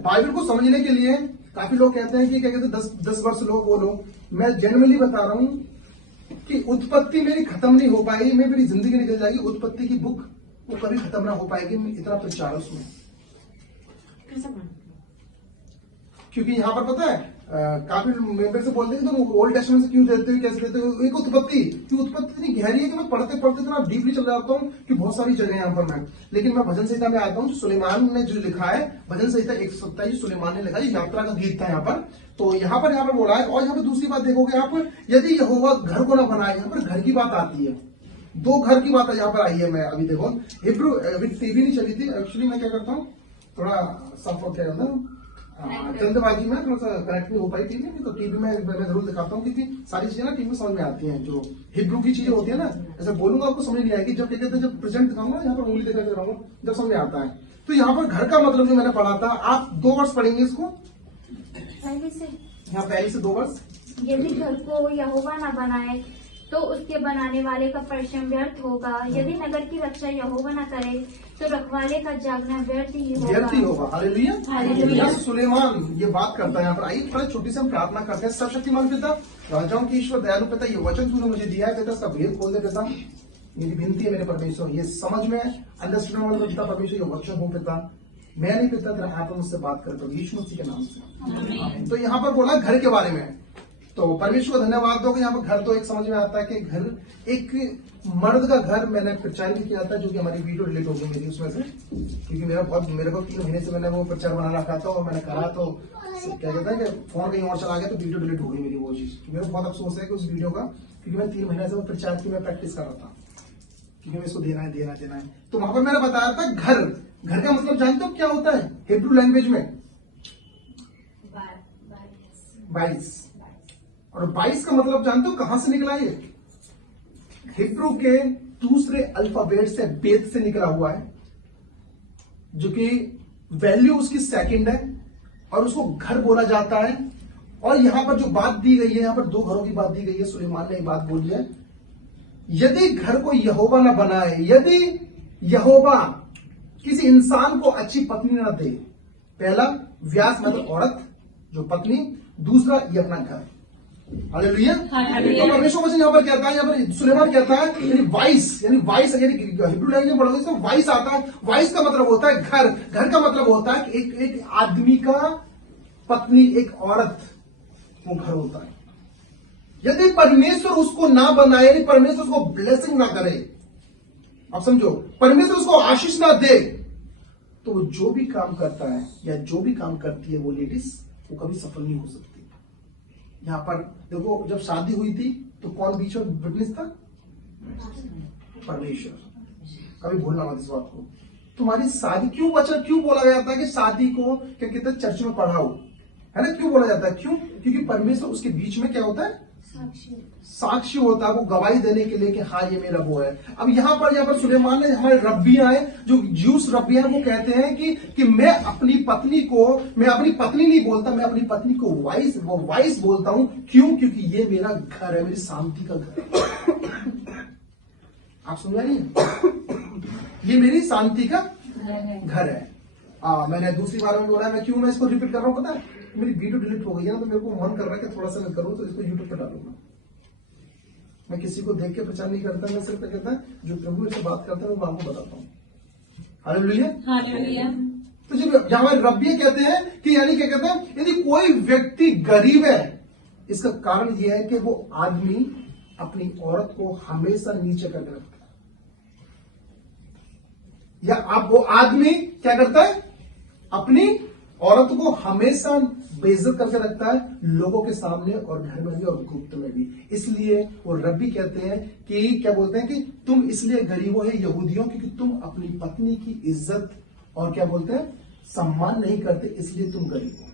Bible को समझने के लिए काफी लोग कहते हैं कि क्या कहते हैं 10 वर्ष लो वो लो। मैं जेन्युइनली बता रहा हूं कि उत्पत्ति मेरी खत्म नहीं हो पाएगी, मेरी जिंदगी निकल जाएगी, उत्पत्ति की बुक वो कभी खत्म ना हो पाएगी। मैं इतना प्रचार उसमें, क्योंकि यहां पर पता है काफी मेंबर से बोलते हैं कि तुम ओल्ड टेस्टमेंट से क्यों देते हो, कैसे देते हो। एक उत्पत्ति की उत्पत्ति इतनी गहरी है कि मैं पढ़ते पढ़ते इतना डीपली चल जाता हूँ कि बहुत सारी जगह यहाँ पर मैं, लेकिन मैं भजन संहिता में आता हूँ। सुलेमान ने जो लिखा है भजन संहिता 127 सुलेमान ने लिखा है, यात्रा का गीत था यहाँ पर। तो यहाँ पर बोला है। और यहाँ पर दूसरी बात देखोगे, यहाँ पर यदि यहोवा घर को ना बनाए, यहाँ पर घर की बात आती है, 2 घर की बात यहाँ पर आई है। मैं अभी देखो हिब्रू, अभी टीवी नहीं चली थी एक्चुअली। मैं क्या करता हूँ थोड़ा सफ क्या करता हूँ जल्दबाजी में थोड़ा सा कनेक्ट नहीं हो पाई टीवी में, तो टीवी में मैं जरूर दिखाता हूँ क्योंकि सारी चीजें ना टीवी में समझ में आती हैं। जो हिब्रू की चीजें होती है ना, ऐसे बोलूंगा आपको समझ नहीं आएगी। जब क्या कहते हैं जब प्रेजेंट दिखाऊंगा यहाँ पर उंगली दिखा रहा जब समझ में आता है। तो यहाँ पर घर का मतलब जो मैंने पढ़ा था, आप 2 वर्ष पढ़ेंगे इसको पहले से, यहाँ पहले से 2 वर्ष। यदि घर को यहोवा न बनाए तो उसके बनाने वाले का परिश्रम व्यर्थ होगा। यदि नगर की रक्षा यहोवा न करे तो रखवाले का जागना व्यर्थ ही होगा। हालेलुया। हालेलुया। सुलेमान ये बात करता है यहाँ पर। आइए थोड़ा छोटी से हम प्रार्थना करते हैं। सर्वशक्तिमान पिता, राजाओं की ईश्वर, दयालु पिता, ये वचन तूने मुझे दिया है पिता, इसका भेद खोल दे पिता। मेरी विनती है मेरे परमेश्वर, ये समझ में अंडरस्टैंड वाला पिता परमेश्वर, ये वचन हो पिता। मैं नहीं पिता, तेरा आत्मा मुझसे बात कर दो यीशु मसीह के नाम से। तो यहाँ पर बोला घर के बारे में, तो परमेश्वर को धन्यवाद दो कि यहाँ पर घर तो एक समझ में आता है कि घर एक मर्द का घर मैंने प्रचार भी किया था, जो कि हमारी वीडियो डिलीट हो गई मेरी उसमें से, क्योंकि मेरे को 3 महीने से मैंने वो प्रचार बना रखा था और मैंने करा तो क्या कहता है कि फोन कहीं और चला गया तो वीडियो डिलीट हो गई मेरी वो चीज। मेरे को बहुत अफसोस है कि उस वीडियो का, क्योंकि मैं 3 महीने से वो प्रचार की मैं प्रैक्टिस कर रहा था, क्योंकि मैं इसको देना है। तो वहां पर मैंने बताया था घर का मतलब जानते हो क्या होता है हिब्रू लैंग्वेज में? 22। और 22 का मतलब जानते हो कहां से निकला? ये हिब्रू के दूसरे अल्फाबेट से, बेत से निकला हुआ है, जो कि वैल्यू उसकी सेकंड है और उसको घर बोला जाता है। और यहां पर जो बात दी गई है, यहां पर 2 घरों की बात दी गई है। सुलेमान ने एक बात बोली है, यदि घर को यहोवा ना बनाए, यदि यहोवा किसी इंसान को अच्छी पत्नी ना दे, पहला व्यास मतलब औरत जो पत्नी, दूसरा ये अपना घर। हालेलुया। तो परमेश्वर वचन यहाँ पर कहता है, यहाँ पर सुलेमान कहता है यानी वाइस यानी हिब्रू लैंग्वेज में पढ़ोगे तो वाइस आता है। वाइस का मतलब होता है घर। घर का मतलब होता है कि एक आदमी का पत्नी, एक औरत, वो घर होता है। यदि परमेश्वर उसको ना बनाए, यदि परमेश्वर उसको ब्लेसिंग ना करे, आप समझो, परमेश्वर उसको आशीष ना दे, तो वो जो भी काम करता है या जो भी काम करती है वो लेडीज, वो कभी सफल नहीं हो सकती। यहां पर देखो, जब शादी हुई थी तो कौन बीच में विटनेस था? परमेश्वर। कभी भूलना मत इस बात को। तुम्हारी शादी क्यों बोला गया था कि शादी को क्या कहते हैं चर्च में पढ़ाओ, है ना? क्यों बोला जाता है? क्यों? क्योंकि परमेश्वर उसके बीच में क्या होता है? साक्षी होता है, वो गवाही देने के लिए कि हाँ ये मेरा वो है। अब यहाँ पर सुलेमान ने, हमारे रब्बियां हैं, जो ज्यूस रब्बियां, वो कहते हैं कि मैं अपनी पत्नी नहीं बोलता, मैं अपनी पत्नी को वाइस बोलता हूं। क्यों? क्योंकि ये मेरा घर है, मेरी शांति का घर। आप सुन रहे हैं? ये मेरी शांति का घर है। मैंने दूसरी बार में बोला, मैं इसको रिपीट कर रहा हूं पता है? मेरी वीडियो डिलीट हो गई है ना, तो मेरे को मन कर रहा है कि थोड़ा सा मैं करूं, तो इसको यूट्यूब पे डालूंगा। मैं किसी को देख के प्रचार नहीं करता, मैं सिर्फ कहता है जो प्रभु से बात करता है वो आपको बताता हूँ। हालेलुया। तो जब यहाँ रब्बिया कहते हैं कि यानी क्या कहते हैं, यदि कोई व्यक्ति गरीब है, इसका कारण यह है कि वो आदमी अपनी औरत को हमेशा नीचे करके रखता है, या अब वो आदमी क्या करता है? अपनी औरत को हमेशा बेइज्जत करके रखता है, लोगों के सामने और घर में भी और गुप्त में भी। इसलिए वो रब्बी कहते हैं कि क्या बोलते हैं कि तुम इसलिए गरीब हो यहूदियों, क्योंकि तुम अपनी पत्नी की इज्जत और क्या बोलते हैं सम्मान नहीं करते, इसलिए तुम गरीब हो।